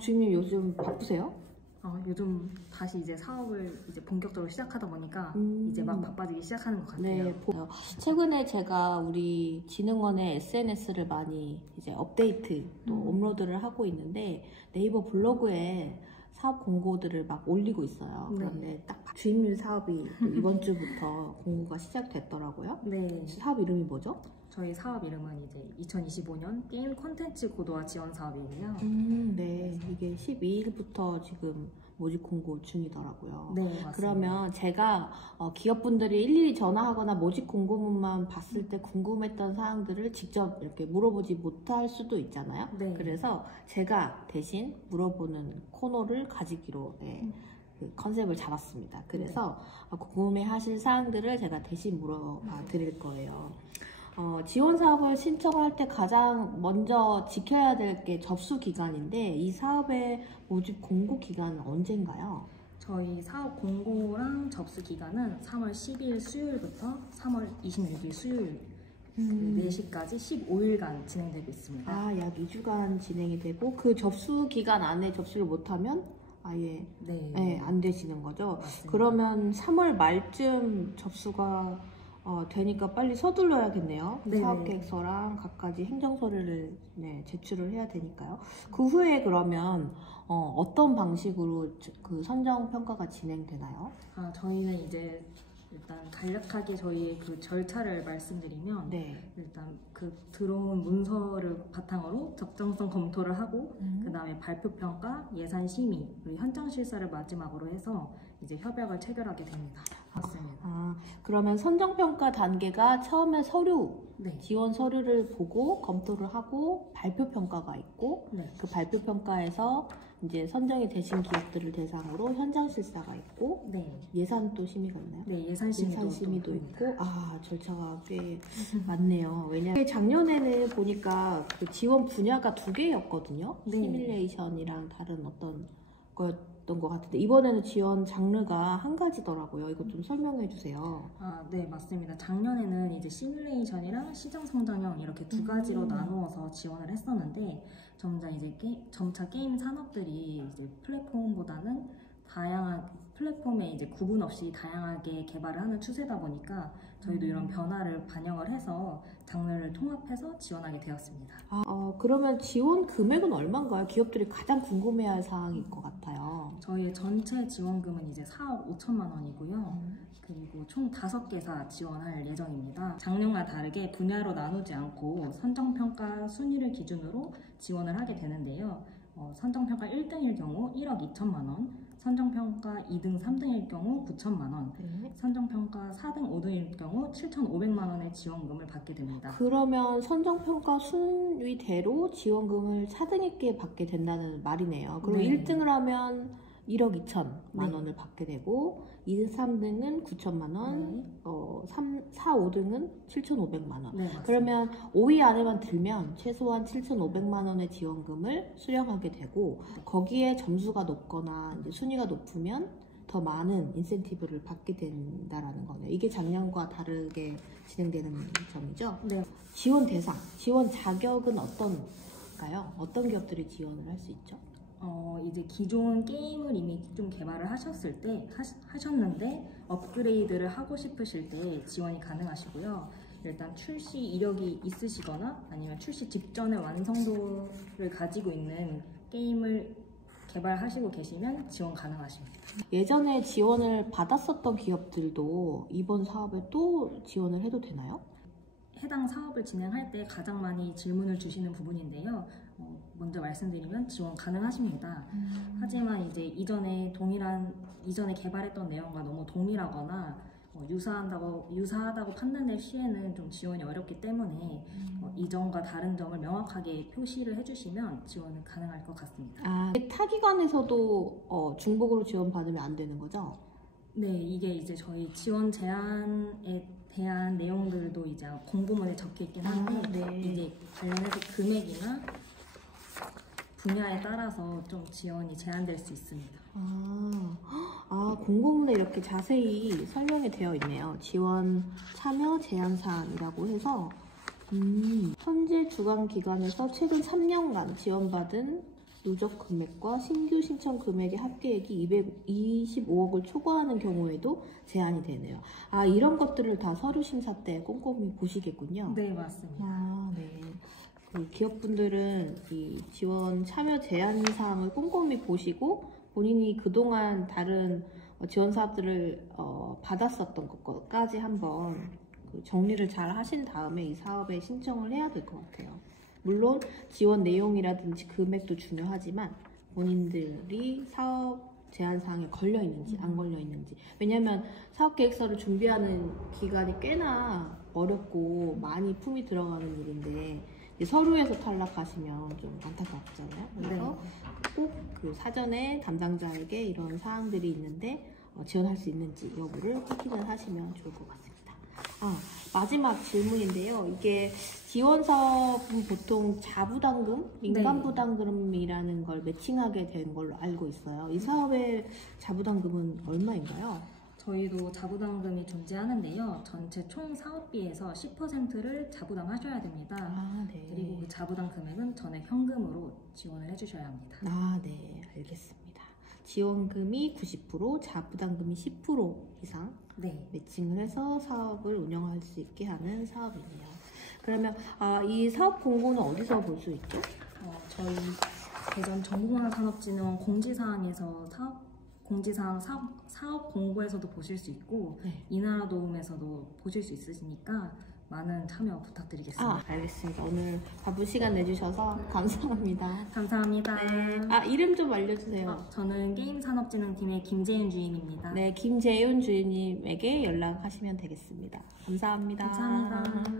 주임님 요즘 바쁘세요? 요즘 다시 이제 사업을 이제 본격적으로 시작하다 보니까 이제 막 바빠지기 시작하는 것 같아요. 네, 최근에 제가 우리 진흥원의 SNS를 많이 이제 업데이트 또 업로드를 하고 있는데 네이버 블로그에 사업 공고들을 막 올리고 있어요. 네. 그런데 딱 주임님 사업이 이번 주부터 공고가 시작됐더라고요. 네. 사업 이름이 뭐죠? 저희 사업 이름은 이제 2025년 게임 콘텐츠 고도화 지원 사업이고요. 네, 이게 12일부터 지금 모집 공고 중이더라고요. 네, 맞습니다. 그러면 제가 기업분들이 일일이 전화하거나 모집 공고문만 봤을 때 궁금했던 사항들을 직접 이렇게 물어보지 못할 수도 있잖아요. 네. 그래서 제가 대신 물어보는 코너를 가지기로 그 컨셉을 잡았습니다. 그래서 궁금해하실 사항들을 제가 대신 물어봐 드릴 거예요. 지원 사업을 신청할 때 가장 먼저 지켜야 될 게 접수 기간인데 이 사업의 모집 공고 기간은 언젠가요? 저희 사업 공고랑 접수 기간은 3월 10일 수요일부터 3월 26일 수요일 4시까지 15일간 진행되고 있습니다. 약 2주간 진행이 되고 그 접수 기간 안에 접수를 못하면 아예 안 되시는 거죠? 맞습니다. 그러면 3월 말쯤 접수가 되니까 빨리 서둘러야겠네요. 네. 사업계획서랑 갖가지 행정서류를 제출을 해야 되니까요. 그 후에 그러면 어떤 방식으로 그 선정평가가 진행되나요? 저희는 이제 일단 간략하게 저희의 그 절차를 말씀드리면 일단 그 들어온 문서를 바탕으로 적정성 검토를 하고 그 다음에 발표평가, 예산심의, 그리고 현장 실사를 마지막으로 해서 이제 협약을 체결하게 됩니다. 맞습니다. 그러면 선정평가 단계가 처음에 지원 서류를 보고 검토를 하고 발표평가가 있고 그 발표평가에서 이제 선정이 되신 기업들을 대상으로 현장 실사가 있고 예산도 심의가 있나요? 네, 예산 심의도 있고 절차가 꽤 많네요. 왜냐하면 작년에는 보니까 그 지원 분야가 2개였거든요. 시뮬레이션이랑 다른 어떤 거였던 것 같은데 이번에는 지원 장르가 한 가지더라고요. 이거 좀 설명해 주세요. 네, 맞습니다. 작년에는 이제 시뮬레이션이랑 시장 성장형 이렇게 두 가지로 나누어서 지원을 했었는데 점차 게임 산업들이 이제 플랫폼보다는 다양한 플랫폼에 이제 구분 없이 다양하게 개발을 하는 추세다 보니까 저희도 이런 변화를 반영을 해서 장르를 통합해서 지원하게 되었습니다. 그러면 지원 금액은 얼마인가요? 기업들이 가장 궁금해할 사항일 것 같아요. 저희의 전체 지원금은 이제 4억 5천만 원이고요. 그리고 총 5개사 지원할 예정입니다. 작년과 다르게 분야로 나누지 않고 선정평가 순위를 기준으로 지원을 하게 되는데요. 선정평가 1등일 경우 1억 2천만 원, 선정평가 2등, 3등일 경우 9천만 원, 선정평가 4등, 5등일 경우 7,500만 원의 지원금을 받게 됩니다. 그러면 선정평가 순위대로 지원금을 차등있게 받게 된다는 말이네요. 그럼 1등을 하면 1억 2천만 원을 받게 되고 2등, 3등은 9천만 원, 4, 5등은 7,500만 원. 그러면 5위 안에만 들면 최소한 7,500만 원의 지원금을 수령하게 되고 거기에 점수가 높거나 이제 순위가 높으면 더 많은 인센티브를 받게 된다라는 거네요. 이게 작년과 다르게 진행되는 점이죠? 네. 지원 대상, 지원 자격은 어떤가요? 어떤 기업들이 지원을 할 수 있죠? 이제 기존 게임을 이미 좀 개발을 하셨는데 업그레이드를 하고 싶으실 때 지원이 가능하시고요. 일단 출시 이력이 있으시거나 아니면 출시 직전의 완성도를 가지고 있는 게임을 개발하시고 계시면 지원 가능하십니다. 예전에 지원을 받았었던 기업들도 이번 사업에 또 지원을 해도 되나요? 해당 사업을 진행할 때 가장 많이 질문을 주시는 부분인데요. 먼저 말씀드리면 지원 가능하십니다. 하지만 이제 이전에 개발했던 내용과 너무 동일하거나 유사하다고 판단될 시에는 좀 지원이 어렵기 때문에 이전과 다른 점을 명확하게 표시를 해주시면 지원은 가능할 것 같습니다. 타기관에서도 중복으로 지원받으면 안 되는 거죠? 네, 이게 이제 저희 지원 제안에 대한 내용들도 이제 공고문에 적혀 있긴 한데 이제 관련해서 금액이나 분야에 따라서 좀 지원이 제한될 수 있습니다. 공고문에 이렇게 자세히 설명이 되어 있네요. 지원 참여 제한 사항이라고 해서 현재 주관 기관에서 최근 3년간 지원받은 누적 금액과 신규 신청 금액의 합계액이 225억을 초과하는 경우에도 제한이 되네요. 아, 이런 것들을 다 서류 심사 때 꼼꼼히 보시겠군요. 네, 맞습니다. 아, 네. 그 기업분들은 이 지원 참여 제한 사항을 꼼꼼히 보시고 본인이 그동안 다른 지원 사업들을 받았었던 것까지 한번 그 정리를 잘 하신 다음에 이 사업에 신청을 해야 될 것 같아요. 물론 지원 내용이라든지 금액도 중요하지만 본인들이 사업 제한 사항에 걸려 있는지 안 걸려 있는지, 왜냐하면 사업 계획서를 준비하는 기간이 꽤나 어렵고 많이 품이 들어가는 일인데 서류에서 탈락하시면 좀 안타깝잖아요. 그래서 꼭 그 사전에 담당자에게 이런 사항들이 있는데 지원할 수 있는지 여부를 확인을 하시면 좋을 것 같습니다. 아, 마지막 질문인데요. 이게 지원 사업은 보통 자부담금, 민간부담금이라는 걸 매칭하게 된 걸로 알고 있어요. 이 사업의 자부담금은 얼마인가요? 저희도 자부담금이 존재하는데요. 전체 총 사업비에서 10%를 자부담하셔야 됩니다. 아, 네. 그리고 그 자부담 금액은 전액 현금으로 지원을 해주셔야 합니다. 아, 네. 알겠습니다. 지원금이 90%, 자부담금이 10% 이상 네. 매칭을 해서 사업을 운영할 수 있게 하는 사업이네요. 그러면 이 사업 공고는 어디서 볼 수 있죠? 저희 대전 정보문화산업진흥원 공지사항에서 사업 공고에서도 보실 수 있고 네. 이나라 도움에서도 보실 수 있으시니까 많은 참여 부탁드리겠습니다. 알겠습니다. 오늘 바쁜 시간 내주셔서 감사합니다. 감사합니다. 네. 이름 좀 알려주세요. 저는 게임산업진흥팀의 김재윤 주임입니다. 네, 김재윤 주임님에게 연락하시면 되겠습니다. 감사합니다. 감사합니다.